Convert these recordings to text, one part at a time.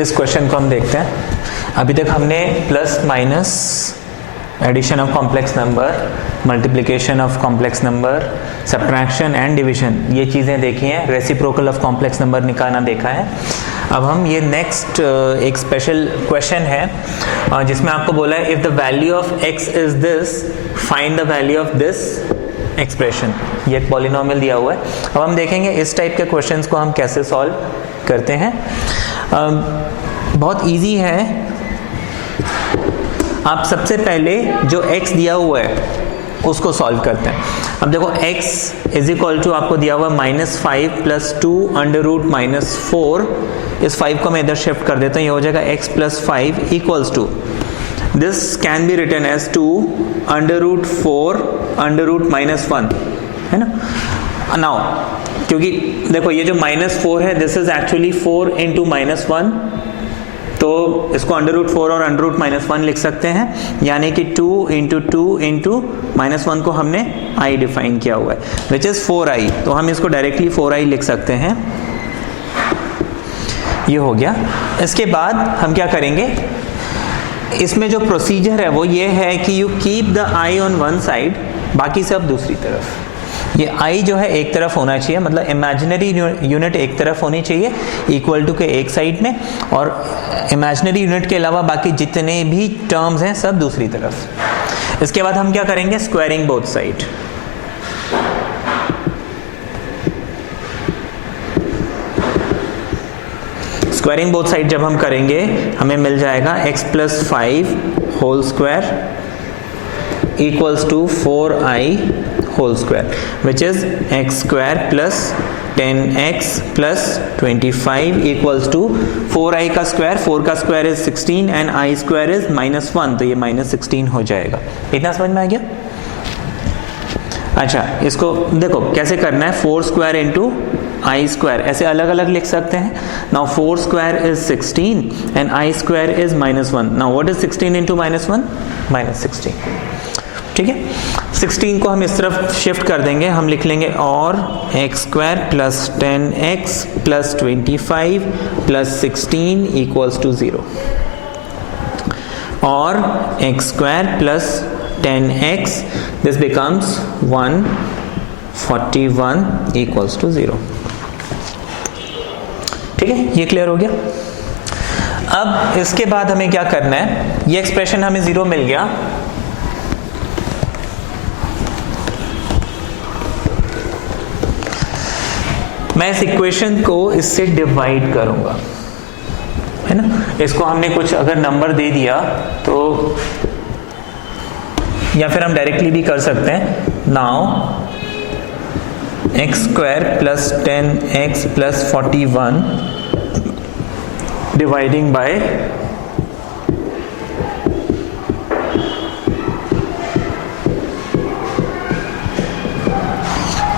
इस क्वेश्चन को हम देखते हैं। अभी तक हमने plus minus, addition of complex number, multiplication of complex number, subtraction and division, ये चीज़ें देखी हैं। रेसिप्रोकल ऑफ कॉम्प्लेक्स नंबर निकालना देखा है। अब हम ये नेक्स्ट एक स्पेशल क्वेश्चन है जिसमें आपको बोला है if the value of x is this find the value of this expression. ये एक पॉलिनोमियल दिया हुआ है। अब हम देखेंगे इस टाइप के क्वेश्चंस को हम कैसे सॉल्व करते हैं। बहुत इजी है। आप सबसे पहले जो x दिया हुआ है उसको सॉल्व करते हैं। अब देखो x इज इक्वल टू आपको दिया हुआ -5 + 2 √-4। इस 5 को मैं इधर शिफ्ट कर देता हूँ, ये हो जाएगा x + 5 = 2। This can be written as 2 √4 √-1, है ना। नाउ क्योंकि देखो ये जो -4 है दिस इज एक्चुअली 4 × -1, तो इसको √4 और √-1 लिख सकते हैं, यानी कि 2 × 2 × -1 को हमने i डिफाइन किया हुआ है विच इज 4i। तो हम इसको डायरेक्टली 4i लिख सकते हैं। ये हो गया। इसके बाद हम क्या करेंगे, इसमें जो प्रोसीजर है वो ये है कि you keep the i on one side, बाकी सब दूसरी तरफ। ये i जो है एक तरफ होना चाहिए, मतलब इमेजिनरी यूनिट एक तरफ होनी चाहिए इक्वल टू के एक साइड में, और इमेजिनरी यूनिट के अलावा बाकी जितने भी टर्म्स हैं सब दूसरी तरफ। इसके बाद हम क्या करेंगे, squaring both side. Squaring both side जब हम करेंगे हमें मिल जाएगा x + 5 whole square = 4i whole square which is x² + 10x + 25 = 4i का स्क्वायर। 4 का square is 16 and i² is -1, तो ये -16 हो जाएगा। इतना समझ में आ गया। अच्छा, इसको देखो कैसे करना है। 4² × i², ऐसे अलग अलग लिख सकते हैं। Now 4² is 16 and i² is -1। Now what is 16 × -1? -16। ठीक है, 16 को हम इस तरफ शिफ्ट कर देंगे, हम लिख लेंगे और x² + 10x + 25 + 16 = 0, और x² + 10x, this becomes 141 = 0। ठीक है, ये क्लियर हो गया। अब इसके बाद हमें क्या करना है, ये एक्सप्रेशन हमें 0 मिल गया। मैं इस इक्वेशन को इससे डिवाइड करूंगा, है ना। इसको हमने कुछ अगर नंबर दे दिया तो, या फिर हम डायरेक्टली भी कर सकते हैं। Now x² + 10x + 41 dividing by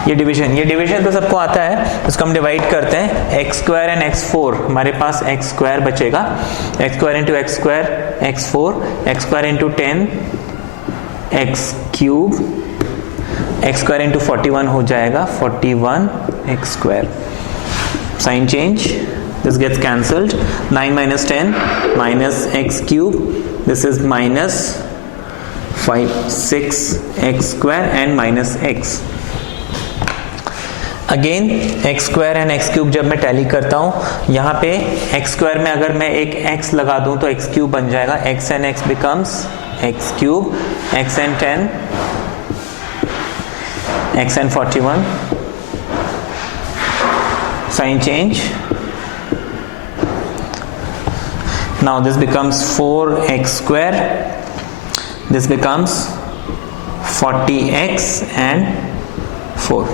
ये डिवीजन तो सबको आता है। इसको हम डिवाइड करते हैं, x² एंड x4। हमारे पास x² बचेगा, x² × x², x4, x² × 10 x³ x² × 41 हो जाएगा 41 x²। Sign change, this gets cancelled. 9 - 10 -x³ this is -5 6 x² and -x। Again x² and x³ जब मैं टैली करता हूं, यहाँ पे x² में अगर मैं एक x लगा दूं तो x³ बन जाएगा। x and x becomes x³, x and 10 x and 41, sign change। Now this becomes 4x², this becomes 40x and 4।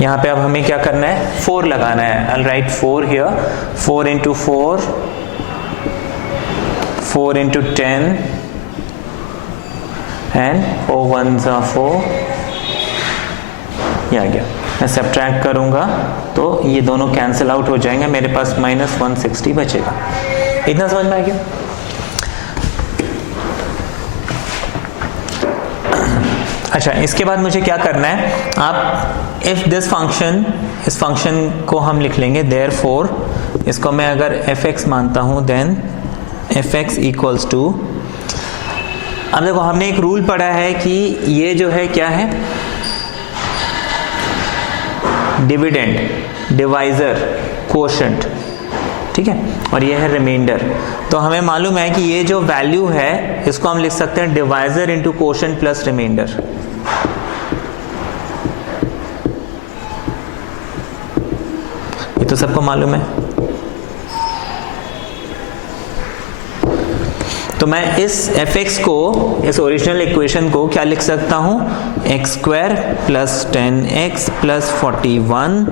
यहाँ पे अब हमें क्या करना है, 4 लगाना है। I'll write 4 here, 4 × 4, 4 × 10 and 4 1s are 4। ये आ गया। मैं सब्ट्रैक्ट करूंगा तो ये दोनों कैंसिल आउट हो जाएंगे, मेरे पास -160 बचेगा। इतना समझ में आ गया। अच्छा, इसके बाद मुझे क्या करना है, आप इफ दिस फंक्शन, इस फंक्शन को हम लिख लेंगे देयरफॉर, इसको मैं अगर fx मानता हूं देन fx इक्वल्स टू, अब देखो हमने एक रूल पढ़ा है कि ये जो है क्या है, डिविडेंड, डिवाइजर, कोशेंट, ठीक है, और ये है रिमाइंडर। तो हमें मालूम है कि ये जो वैल्यू है इसको हम लिख सकते हैं divisor into quotient plus remainder. ये तो सबको मालूम है। तो मैं इस fx को, इस ओरिजिनल इक्वेशन को क्या लिख सकता हूं, x square plus 10x plus 41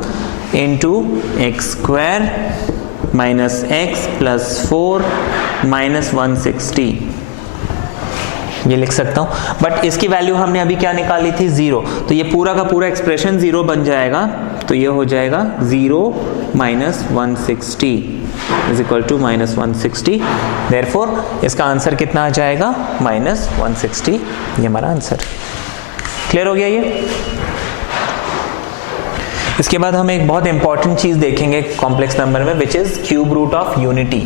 into x square minus x plus 4 minus 160, ये लिख सकता हूं। बट इसकी वैल्यू हमने अभी क्या निकाली थी, 0, तो ये पूरा का पूरा एक्सप्रेशन 0 बन जाएगा। तो ये हो जाएगा 0 minus 160 is equal to minus 160। Therefore इसका आंसर कितना आ जाएगा, माइनस 160, ये हमारा आंसर। क्लियर हो गया ये। इसके बाद हम एक बहुत इंपॉर्टेंट चीज देखेंगे कॉम्प्लेक्स नंबर में, which is cube root of unity.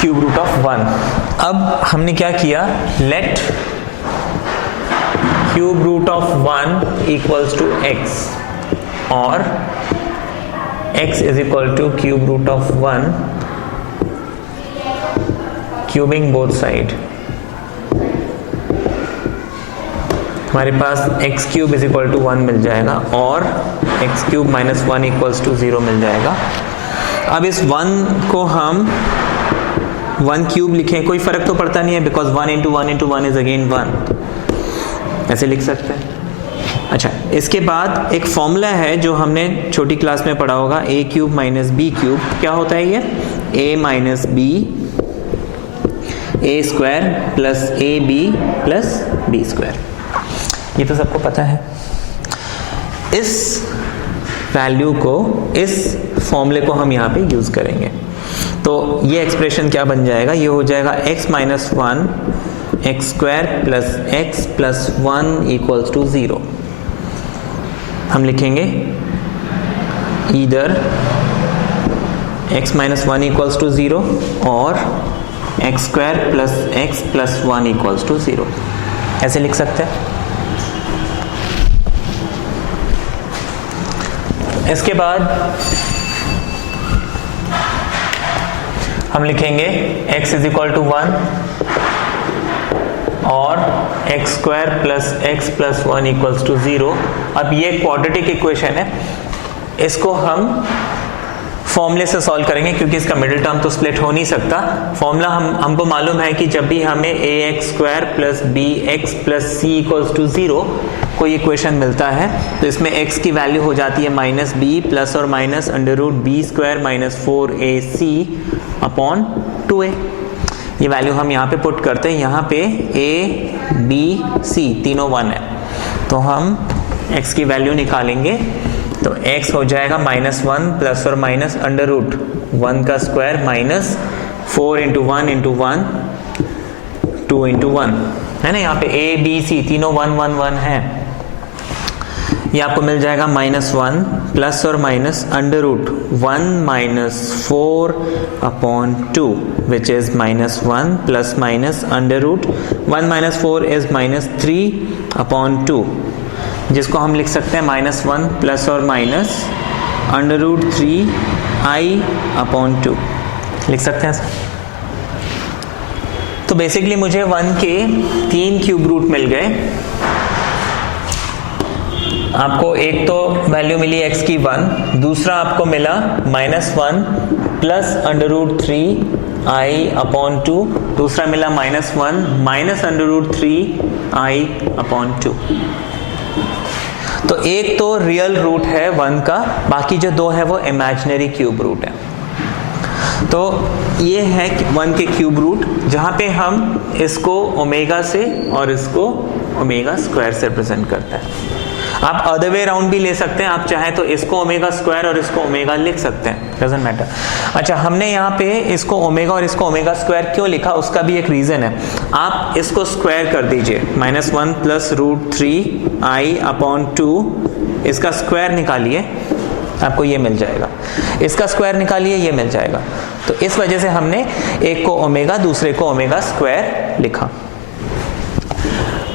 Cube root of 1। अब हमने क्या किया, let cube root of 1 equals to x और x is equal to cube root of 1 cubing both side. हमारे पास x cube is equal to 1 मिल जाएगा और x cube minus 1 equals to 0 मिल जाएगा। अब इस 1 को हम 1 क्यूब लिखें, कोई फर्क तो पड़ता नहीं है, because 1 into 1 into 1 is again 1, ऐसे लिख सकते हैं। अच्छा, इसके बाद एक फॉर्मूला है जो हमने छोटी क्लास में पढ़ा होगा, a cube minus B cube. क्या होता है ये, a minus B, A square plus A B plus B square, ये तो सबको पता है। इस वैल्यू को, इस फॉर्मूले को हम यहाँ पे यूज करेंगे। तो ये एक्सप्रेशन क्या बन जाएगा, ये हो जाएगा x minus 1 x square plus x plus 1 equals to 0। हम लिखेंगे either x minus 1 equals to 0 और x square plus x plus 1 equals to 0, ऐसे लिख सकते हैं। इसके बाद हम लिखेंगे x इज इक्वल टू 1 और x square plus x plus 1 equals to 0। अब ये क्वाड्रेटिक इक्वेशन है, इसको हम फॉर्मूले से सॉल्व करेंगे क्योंकि इसका मिडिल टर्म तो स्प्लिट हो नहीं सकता। फॉर्मूला हमको मालूम है कि जब भी हमें A X square plus B X plus C equals to 0 कोई इक्वेशन मिलता है तो इसमें x की वैल्यू हो जाती है माइनस बी प्लस और minus under root B square minus 4ac upon 2a। ये वैल्यू हम यहाँ पे पुट करते हैं, यहाँ पे a b c तीनों 1 है, तो हम x की वैल्यू निकालेंगे। तो x हो जाएगा माइनस 1 प्लस और माइनस अंडर रूट 1 का square minus 4 into 1 into 1 2 into 1 है ना। यहाँ पे a b c तीनों 1 1 1 है। ये आपको मिल जाएगा माइनस 1 प्लस और minus under root 1 minus 4 upon 2 which is minus 1 plus minus under root 1 minus 4 is minus 3 upon 2, जिसको हम लिख सकते हैं माइनस 1 प्लस और minus under root 3i upon 2 लिख सकते हैं सर। तो बेसिकली मुझे 1 के 3 क्यूब रूट मिल गए। आपको एक तो वैल्यू मिली x की 1, दूसरा आपको मिला minus 1 plus under root 3i upon 2, दूसरा मिला minus 1 minus under root 3i upon 2। तो एक तो रियल रूट है 1 का, बाकी जो दो है वो इमेजिनरी क्यूब रूट है। तो ये है 1 के क्यूब रूट, जहां पे हम इसको ओमेगा से और इसको ओमेगा स्क्वायर से रिप्रेजेंट करते हैं। आप अदर वे राउंड भी ले सकते हैं, आप चाहें तो इसको ओमेगा स्क्वायर और इसको ओमेगा लिख सकते हैं, डजंट मैटर। अच्छा, हमने यहाँ पे इसको ओमेगा और इसको ओमेगा स्क्वायर क्यों लिखा, उसका भी एक रीजन है। आप इसको स्क्वायर कर दीजिए, -1 + √3i/2, इसका स्क्वायर निकालिए, आपको ये मिल जाएगा। इसका स्क्वायर निकालिए, ये मिल जाएगा। तो इस वजह से हमने एक को ओमेगा, दूसरे को ओमेगा स्क्वायर लिखा।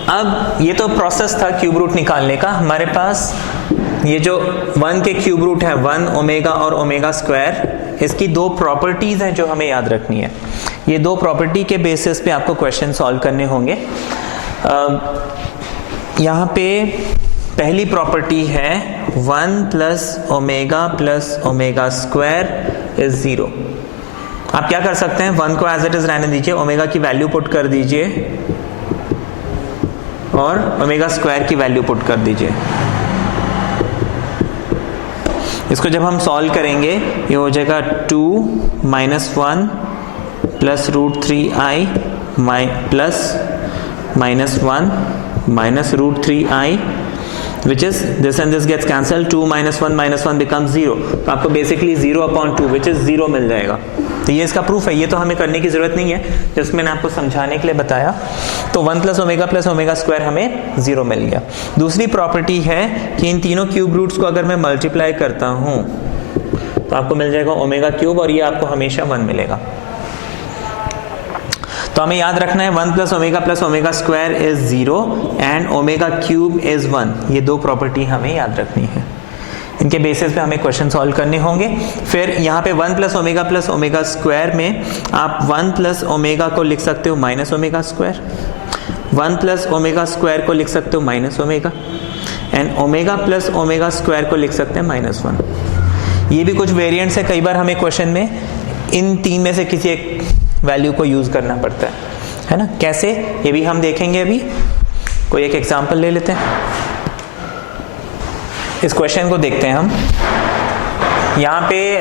अब ये तो प्रोसेस था क्यूब रूट निकालने का। हमारे पास ये जो 1 के क्यूब रूट है, 1 ओमेगा और ओमेगा स्क्वायर, इसकी दो प्रॉपर्टीज हैं जो हमें याद रखनी है। ये दो प्रॉपर्टी के बेसिस पे आपको क्वेश्चन सॉल्व करने होंगे। यहाँ पे पहली प्रॉपर्टी है 1 + ओमेगा + ओमेगा स्क्वायर इज 0। आप क्या कर सकते हैं, 1 को एज इट इज रहने दीजिए, ओमेगा की वैल्यू पुट कर दीजिए और ओमेगा स्क्वायर की वैल्यू पुट कर दीजिए। इसको जब हम सॉल्व करेंगे ये हो जाएगा 2 - 1 + √3i plus -1 - √3i, which is this and this gets cancelled, 2 - 1 - 1 becomes 0। तो आपको बेसिकली 0/2 which is 0 मिल जाएगा। तो ये इसका प्रूफ है, ये तो हमें करने की जरूरत नहीं है, जस्ट मैंने आपको समझाने के लिए बताया। तो 1 + ओमेगा + ओमेगा स्क्वायर हमें 0 मिल गया। दूसरी प्रॉपर्टी है कि इन तीनों क्यूब रूट्स को अगर मैं मल्टीप्लाई करता हूं तो आपको मिल जाएगा ओमेगा क्यूब, और ये आपको हमेशा 1 मिलेगा। तो हमें याद रखना है 1 + omega + omega square is 0 and omega cube is 1। ये दो प्रॉपर्टी हमें याद रखनी है, इनके बेसिस पे हमें क्वेश्चन सॉल्व करने होंगे। फिर यहाँ पे 1 + ओमेगा + ओमेगा स्क्वायर में आप 1 + ओमेगा को लिख सकते हो - ओमेगा स्क्वायर, 1 + ओमेगा स्क्वायर को लिख सकते हो - omega, and omega + omega square को लिख सकते हैं -1। ये भी कुछ वेरिएंट्स है, कई बार हमें क्वेश्चन में इन तीन में से किसी एक वैल्यू को यूज करना पड़ता है ना। कैसे, ये भी हम देखेंगे। अभी कोई एक एग्जांपल ले लेते हैं, इस क्वेश्चन को देखते हैं हम। यहाँ पे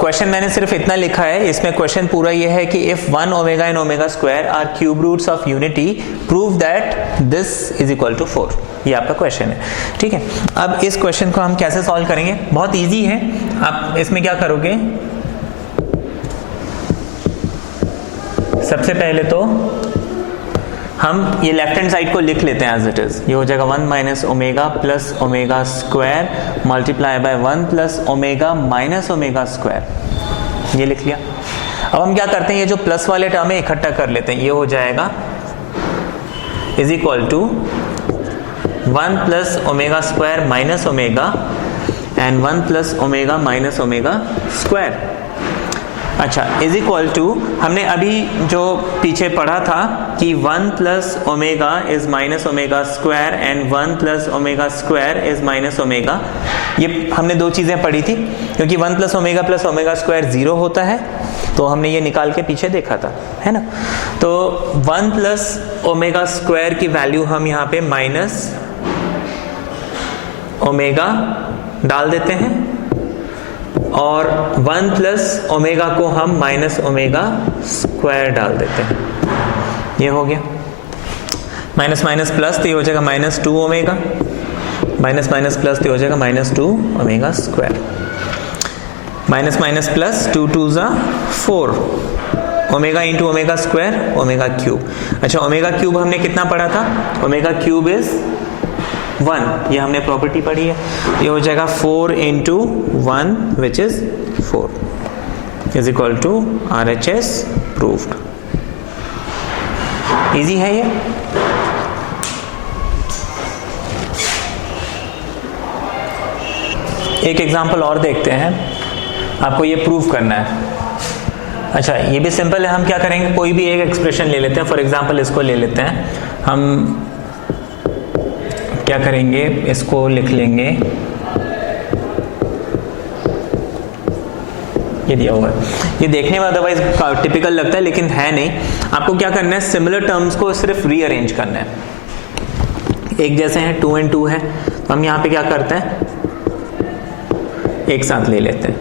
क्वेश्चन मैंने सिर्फ इतना लिखा है, इसमें क्वेश्चन पूरा ये है कि if 1 omega and omega square are cube roots of unity, prove that this is equal to 4। ये आपका क्वेश्चन है, ठीक है। अब इस क्वेश्चन को हम कैसे सॉल्व करेंगे, बहुत ईजी है। आप इसमें क्या करोगे, सबसे पहले तो हम ये लेफ्ट हैंड साइड को लिख लेते हैं एज इट इज। ये हो जाएगा 1 - omega + omega square multiply by 1 + omega - omega square, ये लिख लिया। अब हम क्या करते हैं, ये जो प्लस वाले टर्म है इकट्ठा कर लेते हैं। ये हो जाएगा is equal to 1 + omega square - omega and 1 + omega - omega square. अच्छा, इज इक्वल टू, हमने अभी जो पीछे पढ़ा था कि 1 + omega is - omega square and 1 + omega square is - omega. ये हमने दो चीजें पढ़ी थी, क्योंकि 1 + ओमेगा + ओमेगा स्क्वायर 0 होता है, तो हमने ये निकाल के पीछे देखा था, है ना। तो 1 + ओमेगा स्क्वायर की वैल्यू हम यहाँ पे - ओमेगा डाल देते हैं, और 1 + ओमेगा को हम - ओमेगा स्क्वायर डाल देते हैं। ये हो गया माइनस माइनस प्लस, तो ये हो जाएगा -2 ओमेगा, माइनस माइनस प्लस तो हो जाएगा -2 omega square, minus minus plus 2 2 ज़ा 4 omega into omega square omega cube. अच्छा, ओमेगा क्यूब हमने कितना पढ़ा था, ओमेगा क्यूब इज 1, ये हमने प्रॉपर्टी पढ़ी है। ये हो जाएगा 4 into 1 which is 4 is equal to RHS proved. Easy है ये। एक एग्जांपल और देखते हैं, आपको ये प्रूव करना है। अच्छा, ये भी सिंपल है। हम क्या करेंगे, कोई भी एक एक्सप्रेशन ले लेते हैं। फॉर एग्जांपल इसको ले लेते हैं, हम क्या करेंगे, इसको लिख लेंगे, ये दिया हुआ है। ये देखने में अदरवाइज टिपिकल लगता है लेकिन है नहीं। आपको क्या करना है, सिमिलर टर्म्स को सिर्फ रीअरेंज करना है। एक जैसे हैं, 2 and 2 है, तो हम यहाँ पे क्या करते हैं, एक साथ ले लेते हैं,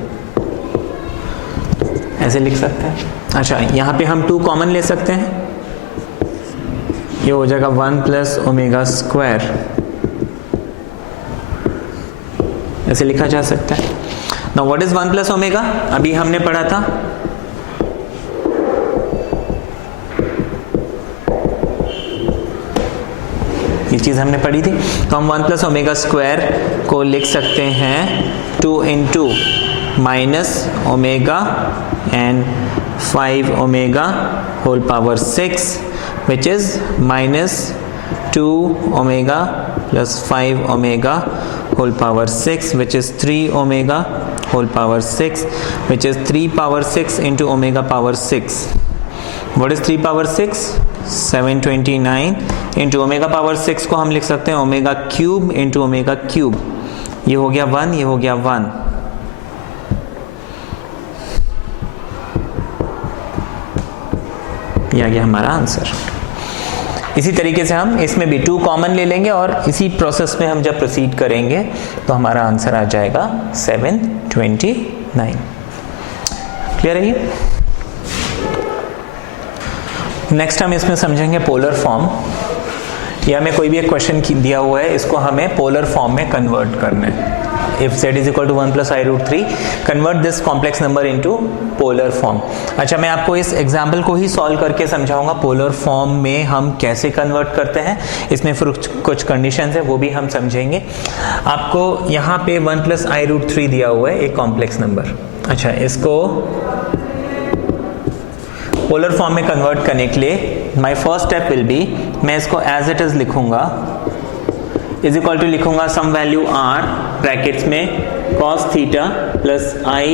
ऐसे लिख सकते हैं। अच्छा, यहाँ पे हम 2 कॉमन ले सकते हैं, ये हो जाएगा 1 + ओमेगा स्क्वायर ऐसे लिखा जा सकता है। Now what is 1 plus omega, अभी हमने पढ़ा था, ये चीज हमने पढ़ी थी। तो हम 1 प्लस ओमेगा स्क्वायर को लिख सकते हैं 2 into minus omega and 5 omega whole power 6 which is minus 2 omega plus 5 omega whole power 6 which is 3 omega whole power 6 which is 3 power 6 into omega power 6. What is 3 power 6? 729 into omega power 6 को हम लिख सकते हैं omega cube into omega cube. ये हो गया 1, ये हो गया 1। ये आ गया हमारा आंसर। इसी तरीके से हम इसमें भी 2 कॉमन ले लेंगे और इसी प्रोसेस में हम जब प्रोसीड करेंगे तो हमारा आंसर आ जाएगा 729। क्लियर है ये? नेक्स्ट हम इसमें समझेंगे पोलर फॉर्म। या हमें कोई भी एक क्वेश्चन दिया हुआ है, इसको हमें पोलर फॉर्म में कन्वर्ट करना है। If z is equal to 1 plus I root 3, convert this complex number into polar form. अच्छा, मैं आपको इस एग्जाम्पल को ही सॉल्व करके समझाऊंगा पोलर फॉर्म में हम कैसे कन्वर्ट करते हैं। इसमें फिर कुछ कंडीशंस है, वो भी हम समझेंगे। आपको यहाँ पे 1 plus I root 3 दिया हुआ है, एक कॉम्प्लेक्स नंबर। अच्छा, इसको पोलर फॉर्म में कन्वर्ट करने के लिए my first step will be, मैं इसको एज इट इज लिखूंगा, इज इक्वल टू लिखूंगा सम वैल्यू r ब्रैकेट्स में cos theta plus i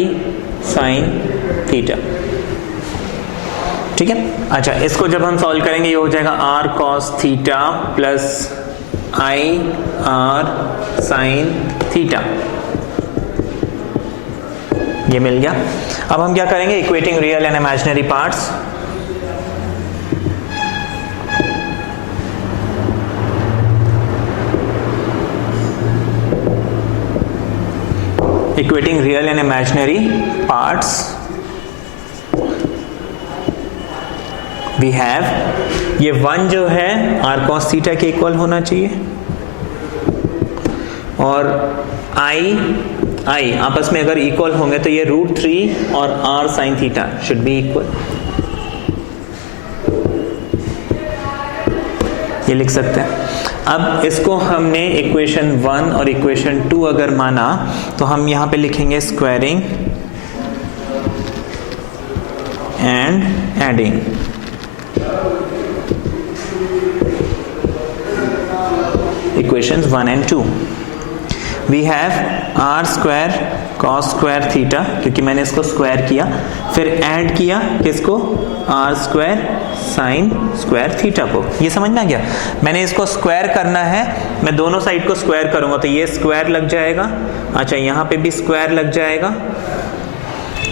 sin theta. ठीक है। अच्छा, इसको जब हम सॉल्व करेंगे ये हो जाएगा r cos theta plus i r sin theta. ये मिल गया। अब हम क्या करेंगे, equating real and imaginary parts. Equating real and imaginary parts, we have ये 1 जो है r cos थीटा के इक्वल होना चाहिए और i आपस में अगर इक्वल होंगे तो ये √3 और r sin theta should be equal. ये लिख सकते हैं। अब इसको हमने इक्वेशन 1 और इक्वेशन 2 अगर माना तो हम यहां पे लिखेंगे squaring and adding. Equations 1 and 2 we have r square cos square theta, क्योंकि मैंने इसको स्क्वायर किया, फिर ऐड किया किसको, r square sine square theta को। ये समझना गया? मैंने इसको स्क्वायर करना है, मैं दोनों साइड को स्क्वायर करूंगा तो ये स्क्वायर लग जाएगा। अच्छा, यहाँ पे भी स्क्वायर लग जाएगा।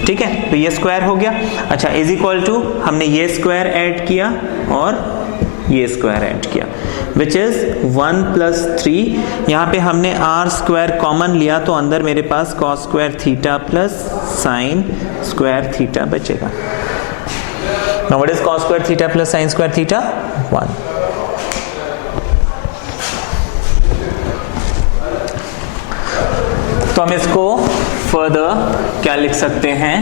ठीक है, तो ये स्क्वायर हो गया। अच्छा, इज इक्वल टू हमने ये स्क्वायर ऐड किया और ये स्क्वायर ऐड किया विच इज 1 प्लस 3। यहाँ पे हमने r स्क्वायर कॉमन लिया तो अंदर मेरे पास cos square theta plus sine square theta बचेगा। Now what is cos square theta plus sin square theta? 1. तो हम इसको फर्दर क्या लिख सकते हैं,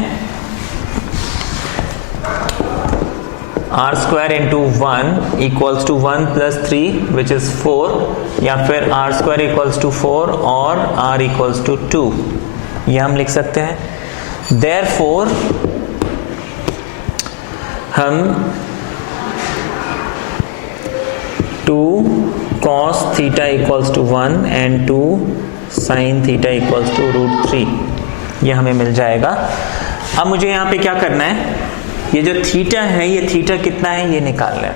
r square into 1 equals to 1 plus 3 which is 4, या फिर r स्क्वायर इक्वल्स टू 4 और r इक्वल्स टू 2, ये हम लिख सकते हैं। देयरफॉर हम 2 cos theta equals to 1 and 2 sin theta equals to √3, ये हमें मिल जाएगा। अब मुझे यहाँ पे क्या करना है, ये जो थीटा है, ये थीटा कितना है ये निकालना है।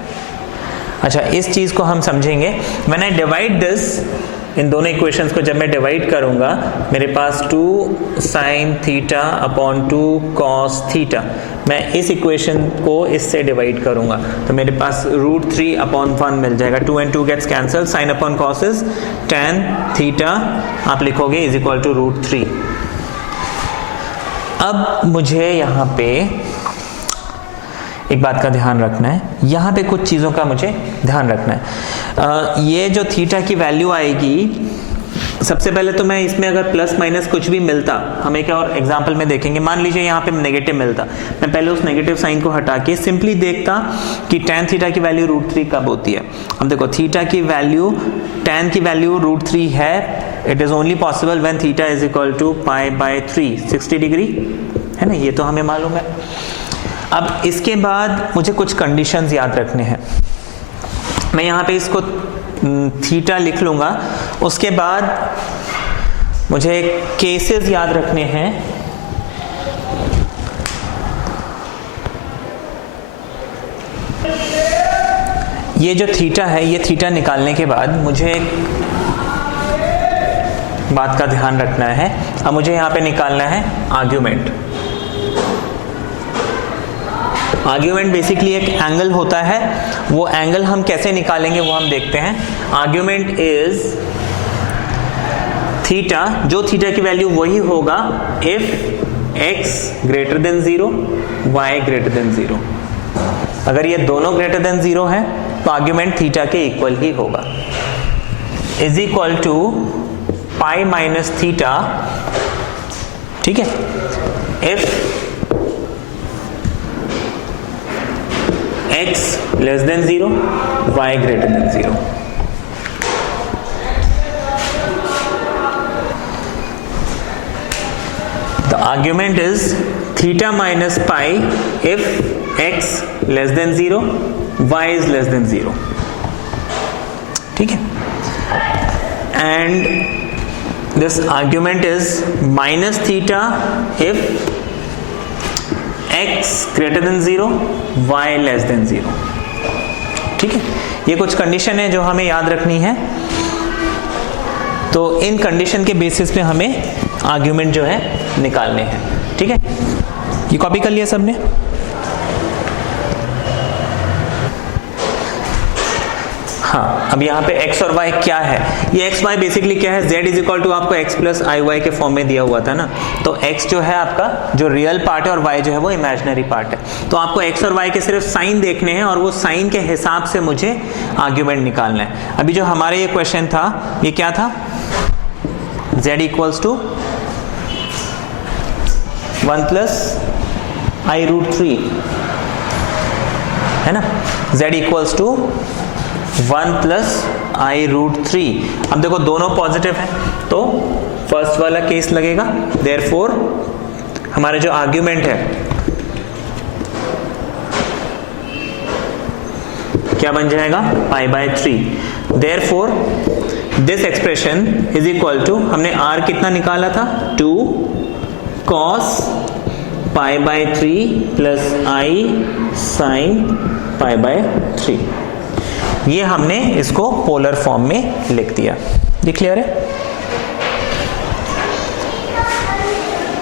अच्छा, इस चीज को हम समझेंगे। व्हेन आई डिवाइड दिस, इन दोनों इक्वेशंस को जब मैं डिवाइड करूंगा, मेरे पास 2 sin theta upon 2 cos theta, मैं इस इक्वेशन को इससे डिवाइड करूंगा तो मेरे पास √3 अपॉन 1 मिल जाएगा। 2 and 2 gets cancel, sine upon cos is tan theta, आप लिखोगे इज इक्वल टू √3। अब मुझे यहाँ पे एक बात का ध्यान रखना है, यहाँ पे कुछ चीज़ों का मुझे ध्यान रखना है। ये जो थीटा की वैल्यू आएगी सबसे पहले तो मैं इसमें अगर प्लस माइनस कुछ भी मिलता, हम एक और एग्जांपल में देखेंगे, मान लीजिए यहाँ पे नेगेटिव मिलता, मैं पहले उस नेगेटिव साइन को हटा के सिंपली देखता कि tan थीटा की वैल्यू √3 कब होती है। अब देखो थीटा की वैल्यू, tan की वैल्यू √3 है, it is only possible when theta is equal to π/3 60 degree, है ना, ये तो हमें मालूम है। अब इसके बाद मुझे कुछ कंडीशंस याद रखने हैं, मैं यहाँ पे इसको थीटा लिख लूंगा, उसके बाद मुझे केसेस याद रखने हैं। ये जो थीटा है, ये थीटा निकालने के बाद मुझे एक बात का ध्यान रखना है। अब मुझे यहाँ पे निकालना है आर्ग्यूमेंट। आर्ग्यूमेंट बेसिकली एक एंगल होता है, वो एंगल हम कैसे निकालेंगे वो हम देखते हैं। आर्ग्यूमेंट इज थीटा, जो थीटा की वैल्यू वही होगा if x greater than 0, y greater than 0। अगर ये दोनों ग्रेटर देन 0 है तो आर्ग्यूमेंट थीटा के इक्वल ही होगा। Is equal to pi minus theta, ठीक है, if x less than 0, y greater than 0। The argument is theta minus pi if x less than 0, y is less than 0, ठीक है। And this argument is minus theta if x greater than 0, y less than 0, ठीक है। ये कुछ condition है जो हमें याद रखनी है, तो इन कंडीशन के बेसिस पे हमें आर्ग्यूमेंट जो है निकालने हैं, ठीक है। ये कॉपी कर लिया सबने? हाँ, अब यहाँ पे x और y क्या है, ये x y बेसिकली क्या है, z इज इक्वल टू आपको x प्लस आई वाई के फॉर्म में दिया हुआ था ना, तो x जो है आपका जो रियल पार्ट है और y जो है वो इमेजिनरी पार्ट है। तो आपको x और y के सिर्फ साइन देखने हैं और वो साइन के हिसाब से मुझे आर्ग्यूमेंट निकालना है। अभी जो हमारे ये क्वेश्चन था ये क्या था, z equals to 1 plus i√3, है ना, z equals to 1 plus i√3। अब देखो दोनों पॉजिटिव है तो फर्स्ट वाला केस लगेगा, देयरफॉर हमारा जो आर्ग्यूमेंट है क्या बन जाएगा, π/3। Therefore this expression is equal to, हमने r कितना निकाला था, 2 cos π/3 प्लस i sin π/3। ये हमने इसको पोलर फॉर्म में लिख दिया। ये क्लियर है?